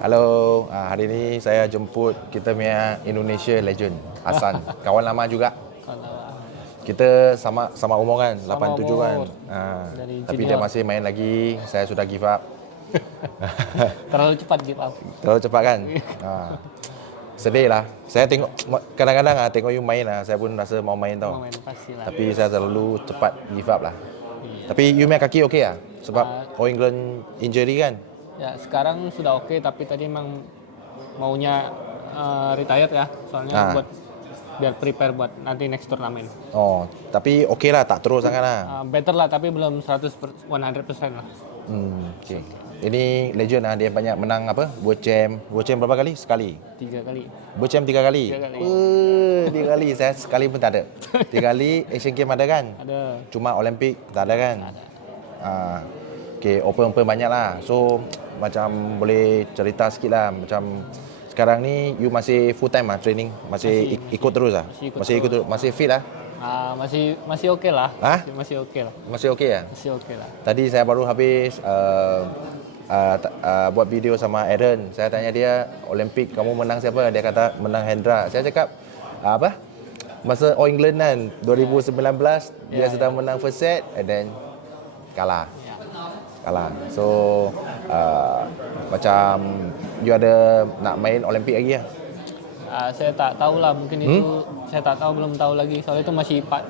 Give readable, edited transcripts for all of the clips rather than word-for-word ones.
Halo, hari ini saya jemput kita punya Indonesia legend, Hasan. Kawan lama juga. Kita sama umur kan, Sama 87 kan. umur. Dari Tapi junior. dia masih main lagi, saya sudah give up. Terlalu cepat give up. Terlalu cepat kan? Sedih lah. Saya tengok, kadang-kadang tengok you main saya pun rasa mau main tau. Mau main pastilah. Tapi saya terlalu cepat give up lah. Iya. Tapi you punya kaki okey lah? Sebab All England injury kan? Ya sekarang sudah oke, tapi tadi emang maunya retired ya, soalnya buat biar prepare buat nanti next turnamen. Oh, tapi okey lah, tak terus sangat lah. Better lah, tapi belum 100% lah. Okay. Ini legend dia banyak menang apa? World Champ berapa kali? Sekali. 3 kali. World Champ 3 kali. 3 kali. 3 kali. Saya sekali pun tak ada. 3 kali Asian Games ada kan? Ada. Cuma Olympic tak ada kan? Ada. Okay, open banyak lah. So macam boleh cerita sikit lah. Macam sekarang ni you masih full time training? Masih ikut terus lah? Masih ikut terus. Masih fit lah? Masih oke lah. Hah? Masih oke lah. Masih okey ya? Masih oke lah. Tadi saya baru habis buat video sama Aaron. Saya tanya dia, Olimpik kamu menang siapa? Dia kata menang Hendra. Saya cakap, apa? Masa All England kan 2019 dia sudah menang first set and then kalah. So macam you ada nak main Olimpik lagi ya? Saya tak tahu lah, mungkin itu saya tak tahu, belum tahu lagi. Soalnya itu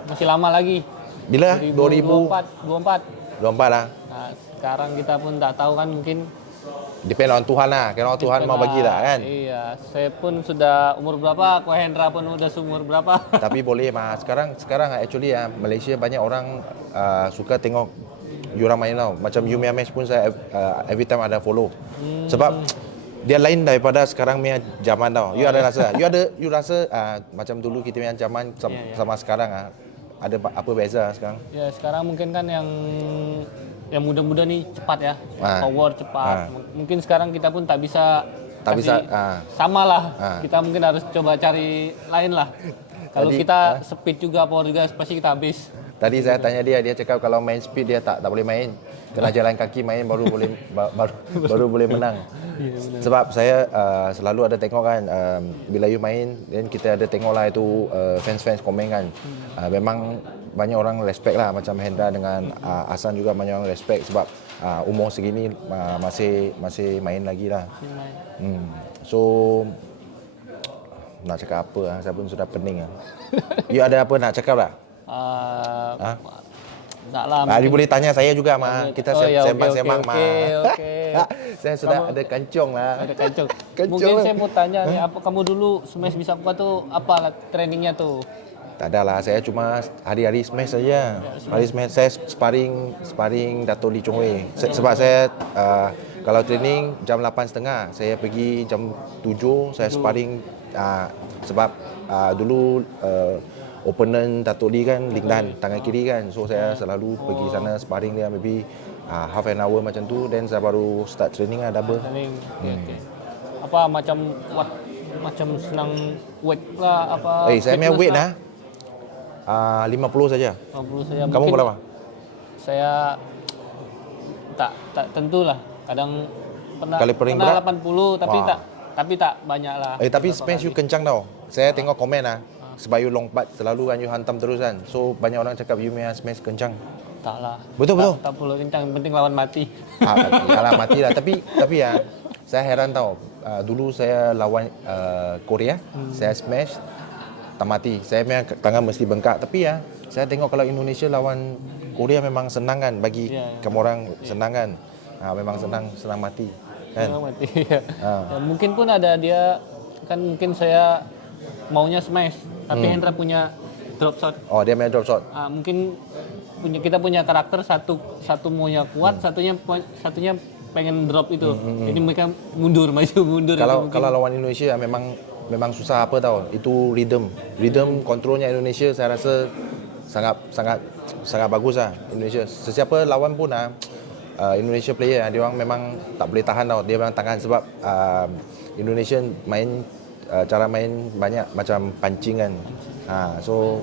masih lama lagi. Bila? 2024. 24 lah. Sekarang kita pun tak tahu kan, mungkin Depend on Tuhan lah. Kalau Tuhan mau bagi lah kan. Iya, saya pun sudah umur berapa, Ko Hendra pun udah seumur berapa. Tapi boleh mah. Sekarang actually Malaysia banyak orang suka tengok you orang main tau. Macam you punya match pun saya every time ada follow. Sebab dia lain daripada sekarang punya zaman tau. You ada rasa? You rasa macam dulu kita punya zaman sama sekarang ada apa beza sekarang? Ya sekarang mungkin kan yang muda-muda nih cepat ya, power cepat. Mungkin sekarang kita pun tak bisa sama lah. Kita mungkin harus coba cari lain lah. Kalau kita speed juga, power juga, pasti kita habis. Tadi saya tanya dia cakap kalau main speed dia tak boleh main. Kena jalan kaki main baru boleh menang. Sebab saya selalu ada tengok kan, bila you main dan kita ada tengok lah itu fans komen kan. Memang banyak orang respect lah, macam Hendra dengan Hasan juga banyak orang respect sebab umur segini masih main lagi lah. So nak cakap apa saya pun sudah pening lah. You ada apa nak cakap tak? Tak lah. You boleh tanya saya juga kita sembang-sembang okay. Saya sudah ada kancung lah. Ada kancung. Mungkin saya mau tanya nih, apa kamu dulu smash bisa kuat tuh apa trainingnya tuh? Tak ada lah, saya cuma hari-hari smash saja. Hari smash saya sparring Dato' Lee Chong Wei. Sebab saya kalau training jam 8.30, saya pergi jam 7 saya sparring sebab dulu opponent Dato' Lee kan Ling Dan tangan kiri kan. So saya selalu pergi sana sparring dia maybe half an hour macam tu, then saya baru start training double. Okay. Apa macam senang weight lah apa? Saya punya weight 50 saja. 50 saja. Kamu berapa? Saya tak tentulah. Kadang pernah 80 tapi tak banyak lah. Tapi smash you kencang tau. Saya tengok komen sebab you lompat selalu kan you hantam terus kan. So banyak orang cakap you punya smash kencang. Tak lah. Betul. Tak perlu kencang, yang penting lawan mati. Yalah mati lah. Tapi saya heran tau. Dulu saya lawan Korea, saya smash tak mati. Saya punya tangan mesti bengkak. Tapi saya tengok kalau Indonesia lawan Korea memang senang kan, bagi kamu orang senang kan. Memang senang mati kan. Senang mati. Ya, mungkin pun ada dia kan, mungkin saya maunya smash, tapi Hendra punya drop shot. Oh, dia punya drop shot. Mungkin kita punya karakter satu maunya kuat, satunya pengen drop itu. Jadi mereka maju mundur. Kalau lawan Indonesia memang susah apa tau. Itu rhythm kontrolnya Indonesia saya rasa sangat bagus lah Indonesia. Sesiapa lawan pun Indonesia player dia orang memang tak boleh tahan tau. Dia memang tahan sebab Indonesia cara main banyak macam pancing kan. So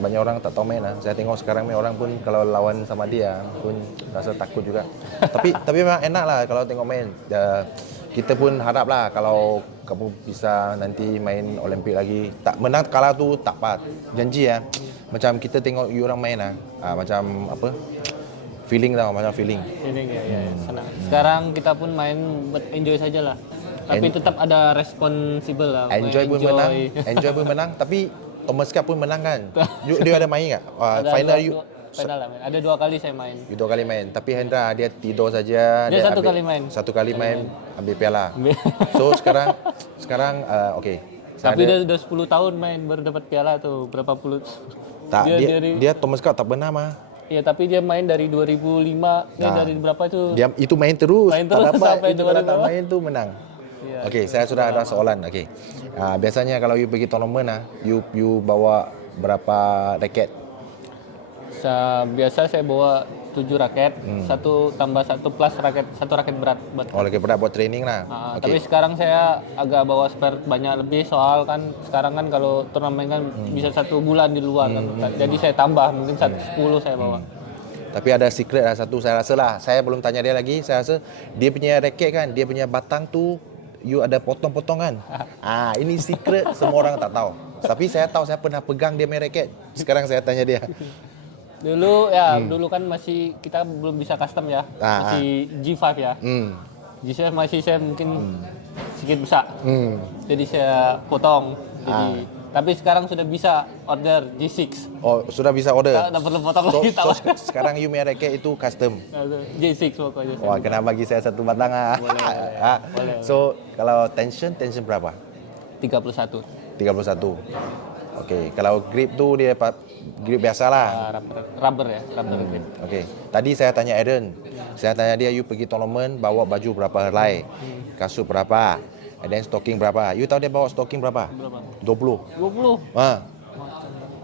banyak orang tak tahu main Saya tengok sekarang ni orang pun kalau lawan sama dia pun rasa takut juga. tapi memang enak lah kalau tengok main. kita pun harap lah kalau kamu bisa nanti main Olimpik lagi. Tak menang kalah tu tak apa. Janji ya. Macam kita tengok you orang main macam apa? Feeling tau, macam feeling. Feeling ya, senang. Sekarang kita pun main enjoy saja lah. Tapi tetap ada responsible lah. Enjoy pun menang, tapi Thomas Cup pun menang kan. Dia ada main tak? Final Final lah, ada 2 kali saya main. 2 kali main. Tapi Hendra dia tidur saja. Dia 1 kali main. 1 kali main ambil piala. So sekarang okey. Tapi dia sudah 10 tahun main baru dapat piala tuh, berapa puluh. Tak, dia Thomas Cup tak pernah mah. Iya, tapi dia main dari 2005, dari berapa itu? Dia itu main terus. Tak dapat sampai itu kalau tak main tu menang. Ya, Okey, saya sudah ada soalan. Okey. Biasanya kalau you pergi tournament you bawa berapa raket? Biasa saya bawa 7 raket, 1 tambah 1 plus raket, 1 raket berat. Raket berat buat training lah. Okay. Tapi sekarang saya agak bawa spare banyak lebih, soal kan sekarang kan kalau turnamen kan bisa 1 bulan di luar kan. Jadi saya tambah mungkin 10 saya bawa. Tapi ada secret lah satu saya rasa lah. Saya belum tanya dia lagi. Saya rasa dia punya raket kan, dia punya batang tu you ada potong-potongan. Ini secret semua orang tak tahu. Tapi saya tahu, saya pernah pegang dia punya raket. Sekarang saya tanya dia. Dulu dulu kan masih kita belum bisa custom ya. Masih G5 ya. G5 masih saya mungkin sedikit besar. Jadi saya potong. Tapi sekarang sudah bisa order G6. Oh, sudah bisa order. Tak perlu potong lagi. Sekarang you punya raket itu custom. G6 pokoknya. Wah, kena bagi saya 1 batang Boleh. So, kalau tension berapa? 31. Okey, kalau grip tu dia grip biasalah. Rubber grip. Okey. Tadi saya tanya Aaron. Saya tanya dia, you pergi tournament bawa baju berapa helai? Kasut berapa? And then stocking berapa? You tahu dia bawa stocking berapa? 20.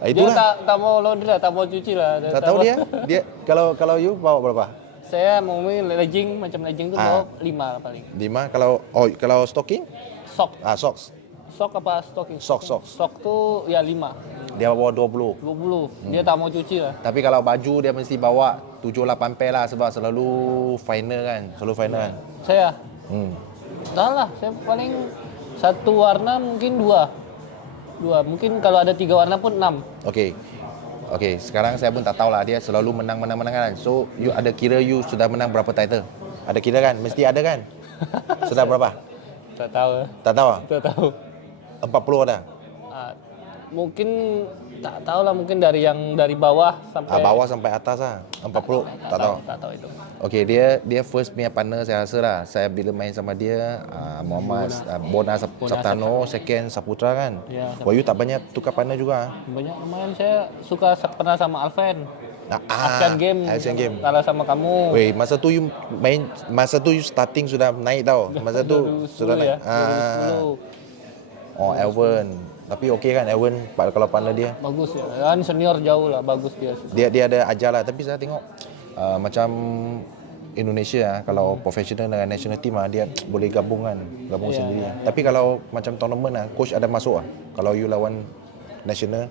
Itulah. Dia tak mau laundry lah, tak mau cuci lah. Tak tahu dia kalau you bawa berapa? Saya mau legging, macam legging tu bawa 5 lah paling. 5 kalau stocking? Socks. Sok apa stocking? Sok tu ya 5. Dia bawa 20. Dia tak mau cuci lah. Tapi kalau baju dia mesti bawa 7-8 pair lah sebab selalu final kan. Saya? Dah lah, saya paling 1 warna mungkin 2. Mungkin kalau ada 3 warna pun 6. Okey, sekarang saya pun tak tahu lah, dia selalu menang kan. So, you ada kira you sudah menang berapa title? Ada kira kan? Mesti ada kan? Sudah berapa? Tak tahu. Tak tahu? Tak tahu. 40 ada? Mungkin tak tahu lah, mungkin dari bawah sampai atas lah. 40 tak tahu. Tak tahu itu. Okey, dia first punya partner saya rasa lah. Saya bila main sama dia Muhammad Bona Saptano, second Saputra kan. Ya, Wah, you tak banyak tukar partner juga? Banyak lumayan, saya suka pernah sama Alven. Asian Game. Kalah sama kamu. Weh, masa tu you starting sudah naik tau. Masa tu sudah naik. 2010. Oh, Elvin. Tapi okey kan Elvin kalau partner dia? Bagus ya. Kan senior jauh lah, bagus dia. Dia ada ajar lah, tapi saya tengok macam Indonesia kalau profesional dengan national team dia boleh gabung sendiri. Tapi kalau macam tournament coach ada masuk kalau you lawan national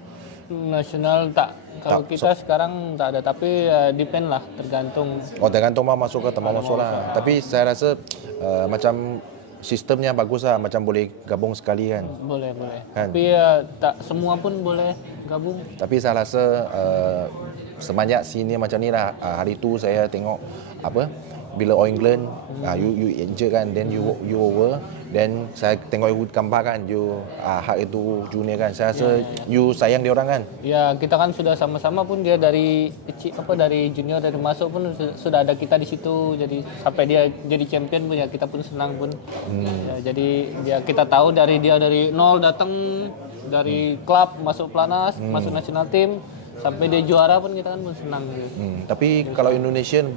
tak. Kalau kita sekarang tak ada, tapi depend lah, tergantung. Tergantung mau masuk ke tak mau masuk lah. Tapi saya rasa macam sistemnya bagus lah, macam boleh gabung sekali kan. Boleh. Kan? Tapi tak semua pun boleh gabung. Tapi saya rasa sebanyak sini macam ni lah, hari tu saya tengok bila All England you injured kan, then you over, then saya tengok you gambar kan, you hak itu junior kan, saya rasa you sayang dia orang kan. Ya, kita kan sudah sama-sama pun, dia dari dari junior, dari masuk pun sudah ada kita di situ, jadi sampai dia jadi champion pun ya kita pun senang pun. Ya, jadi kita tahu dari nol datang dari klub masuk Planas, masuk national team, sampai dia juara pun kita kan pun senang. Tapi kalau Indonesian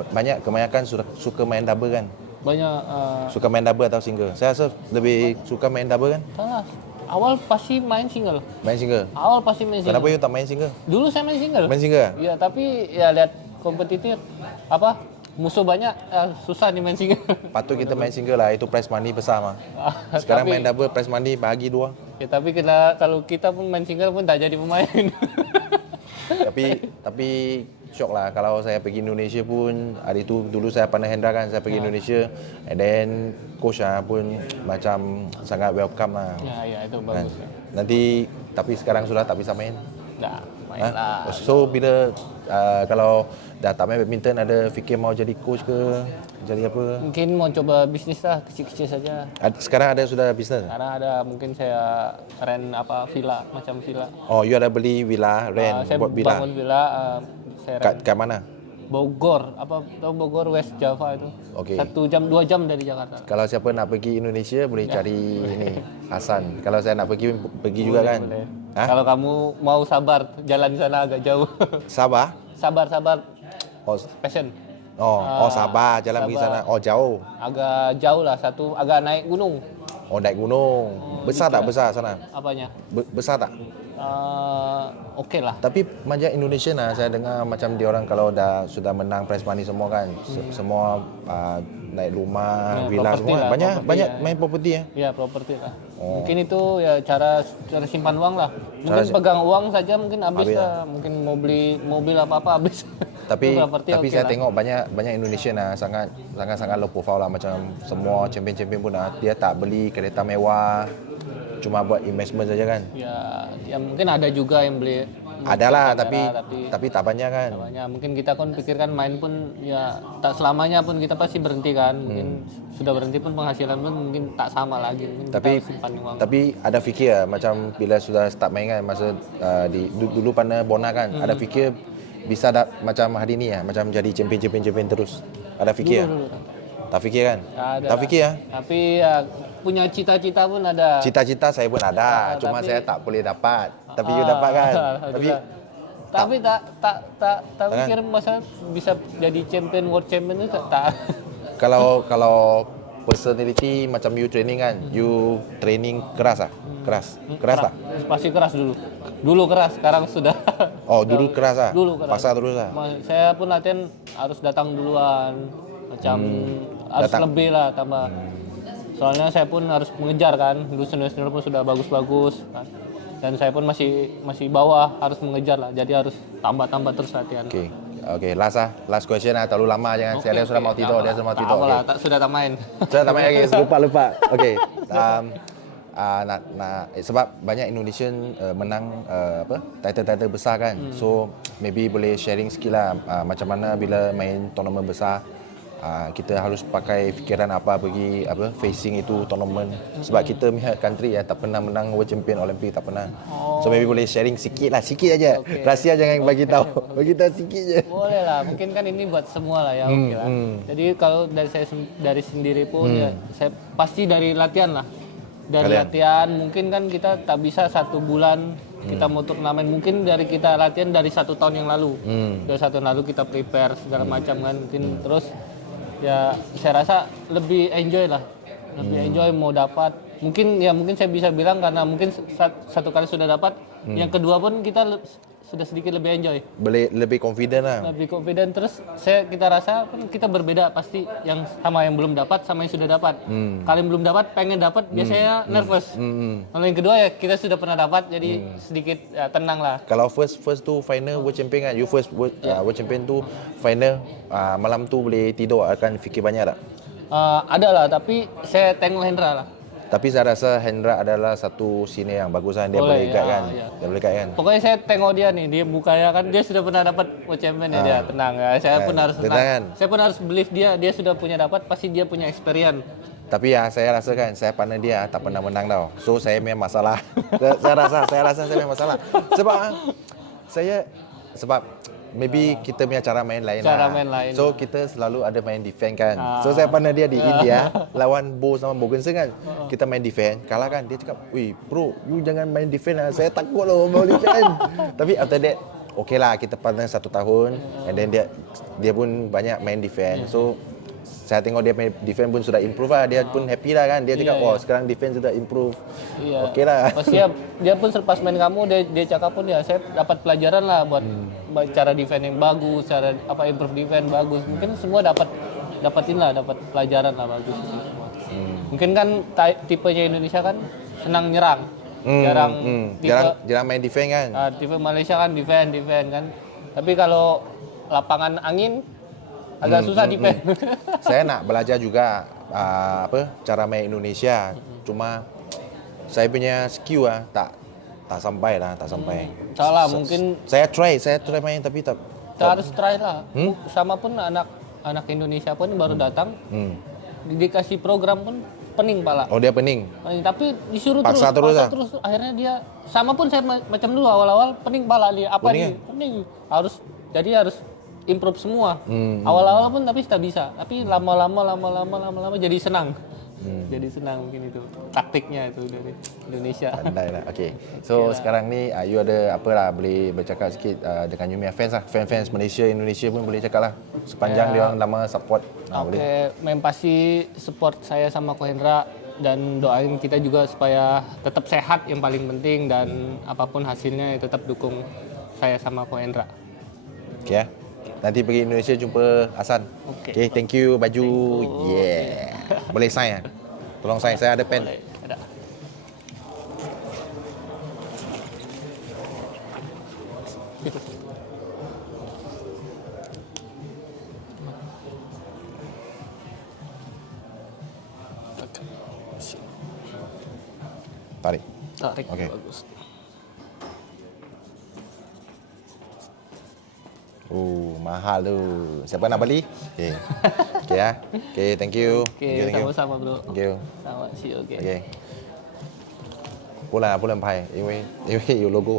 kebanyakan suka main double kan? Banyak suka main double atau single? Saya rasa lebih suka main double kan? Salah. Awal pasti main single. Awal pasti main single. Kenapa you tak main single? Dulu saya main single. Ya, tapi ya lihat kompetitif musuh banyak, susah nih main single. Patut kita main single lah, itu prize money besar mah. Sekarang main double prize money bagi 2. Ya, tapi kalau kita pun main single pun tak jadi pemain. tapi shock lah. Kalau saya pergi Indonesia pun, hari itu dulu saya pernah Hendra kan, saya pergi Indonesia, and then coach pun macam sangat welcome lah. Ya itu bagus. Kan? Nanti tapi sekarang sudah tak bisa main. Nah, main lah. So bila kalau dah tak main badminton, ada fikir mau jadi coach ke, jadi apa? Mungkin mau coba bisnis lah, kecil-kecil saja. Sekarang ada sudah bisnes? Karena ada, mungkin saya rent villa, macam villa. Oh, you ada beli villa, rent, Saya buat villa? bangun villa, saya rent. Kat mana? Bogor, tahu Bogor, West Java itu. Okey. 1 jam, 2 jam dari Jakarta. Kalau siapa nak pergi Indonesia boleh cari ini Hasan. Kalau saya nak pergi juga kan. Boleh. Kalau kamu mau sabar, jalan sana agak jauh. Sabah? sabar. Oh, Passion. Sabah, jalan pergi sana. Oh, jauh. Agak jauh lah, agak naik gunung. Oh, naik gunung. Besar tak besar sana? Apanya? Besar tak? Okey lah. Tapi macam Indonesia saya dengar macam dia orang kalau sudah menang prize money semua kan, semua naik rumah, villa semua. lah, banyak main properti ya. Ya, properti lah. Mungkin itu ya cara simpan uang lah. Mungkin pegang uang saja mungkin habis lah. Mungkin mau beli mobil apa habis. Tapi saya tengok banyak Indonesia sangat low profile lah, macam semua champion pun dia tak beli kereta mewah. Cuma buat investment saja kan? Ya mungkin ada juga yang beli. Adalah, tapi tak banyak kan? Tak banyak. Mungkin kita kan pikirkan main pun ya tak selamanya pun kita pasti berhenti kan. Mungkin sudah berhenti pun penghasilan pun mungkin tak sama lagi. Mungkin kita simpan uang. Tapi ada fikir macam bila sudah start main kan, masa dulu pernah Bona kan, ada fikir bisa macam hari ni macam jadi champion terus. Ada fikir? Dulu. Tak fikir kan? Tak fikir ya? Tapi punya cita-cita pun ada. Cita-cita saya pun ada, cuma saya tak boleh dapat. Tapi you dapat kan? Tapi tak fikir masa bisa jadi world champion itu tak. Kalau personality macam you training kan, you training keras tak? Keras tak? Pasti keras dulu. Dulu keras, sekarang sudah. Oh, dulu keras ah. Dulu keras. Pasal terus ah. Saya pun latihan harus datang duluan. Macam harus lebih lah tambah. Soalnya saya pun harus mengejar kan. Dulu senior pun sudah bagus-bagus kan. Dan saya pun masih bawah, harus mengejar lah. Jadi harus tambah terus latihan. Oke, last question lah, terlalu lama jangan. Dia sudah mau tidur, Sudah tak main. Sudah tak main lagi, lupa. Okey. Sebab banyak Indonesian menang title besar kan. So maybe boleh sharing sikit lah macam mana bila main tournament besar. Kita harus pakai fikiran pergi facing itu tournament, sebab kita punya country tak pernah menang World Champion Olympic, tak pernah. So maybe boleh sharing sikit aja. Rahsia jangan bagi tahu sikit je. Boleh lah, mungkin kan ini buat semua lah ya. Lah. Jadi kalau dari sendiri pun ya saya pasti dari latihan lah. Latihan mungkin kan kita tak bisa 1 bulan kita mau turnamen, mungkin dari kita latihan dari 1 tahun yang lalu. Dari 1 tahun lalu kita prepare segala macam kan, mungkin terus ya saya rasa lebih enjoy lah, mau dapat mungkin saya bisa bilang karena mungkin satu kali sudah dapat, yang kedua pun kita sudah sedikit lebih enjoy, lebih confident lah, terus kita rasa kan kita berbeda pasti, yang belum dapat sama yang sudah dapat. Kalau yang belum dapat pengen dapat biasanya nervous. Kalau yang kedua ya kita sudah pernah dapat, jadi sedikit tenang lah. Kalau first tu final World Champion kan, you first World Champion tu final, malam tu boleh tidur, akan fikir banyak tak? Ada lah, tapi saya tengok Hendra lah. Tapi saya rasa Hendra adalah satu senior yang bagus kan, dia boleh guide kan. Dia boleh guide kan. Pokoknya saya tengok dia nih, dia bukanya kan dia sudah pernah dapat World Champion ya, dia tenang ya. Saya pun harus tenang. Kan? Saya pun harus believe dia sudah punya dapat, pasti dia punya experience. Tapi saya rasa kan, saya pandang dia tak pernah menang tau. So saya punya masalah. saya rasa saya punya masalah. Sebab maybe kita punya cara main lain. So kita selalu ada main defend kan. So saya pandang dia di India lawan Bo sama Mogensen kan. Kita main defend, kalah kan. Dia cakap, "Wih, bro, you jangan main defend lah. Saya takut lah mau defend." Tapi after that, okay lah, kita pandang 1 tahun, and then dia pun banyak main defend. So saya tengok dia main defend pun sudah improve lah. Dia pun happy lah kan. Dia cakap, sekarang defend sudah improve. Okay lah. Dia pun selepas main kamu, dia cakap pun saya dapat pelajaran lah buat cara defend yang bagus, cara improve defend bagus. Mungkin semua dapat pelajaran lah bagus semua. Mungkin kan tipenya Indonesia kan senang nyerang. Jarang main defend kan. Tipe Malaysia kan defend kan. Tapi kalau lapangan angin agak susah defend. Saya nak belajar juga cara main Indonesia. Cuma saya punya skill tak sampai. Salah mungkin saya try main tapi tak. Kita harus try lah. Sama pun anak Indonesia pun baru datang. Dikasih program pun pening pala. Oh dia pening. Tapi disuruh paksa terus. Akhirnya dia sama pun saya macam dulu awal-awal pening pala dia. Apa nih? Pening. Harus improve semua. Awal-awal pun tapi tak bisa. Tapi lama-lama jadi senang. Jadi senang mungkin itu taktiknya itu dari Indonesia. Pandai lah. Okay. So sekarang ni you ada boleh bercakap sikit dengan you punya fans lah. Fans Malaysia, Indonesia pun boleh cakap lah. Sepanjang dia orang lama support. Oke, pasti support saya sama Ko Hendra dan doain kita juga supaya tetap sehat yang paling penting dan apapun hasilnya tetap dukung saya sama Ko Hendra. Okay ya. Nanti pergi Indonesia jumpa Hasan. Okay, thank you baju. Yeah. Boleh sign ya? Tolong sign, saya ada pen. Ada. Tarik. Okay. Bagus. Mahal tu. Siapa nak beli? Okay. Okay ya. Okay, thank you. Okay, sama-sama bro. Thank you. Sama, see you again. Okay. 不能拍，因为有 logo。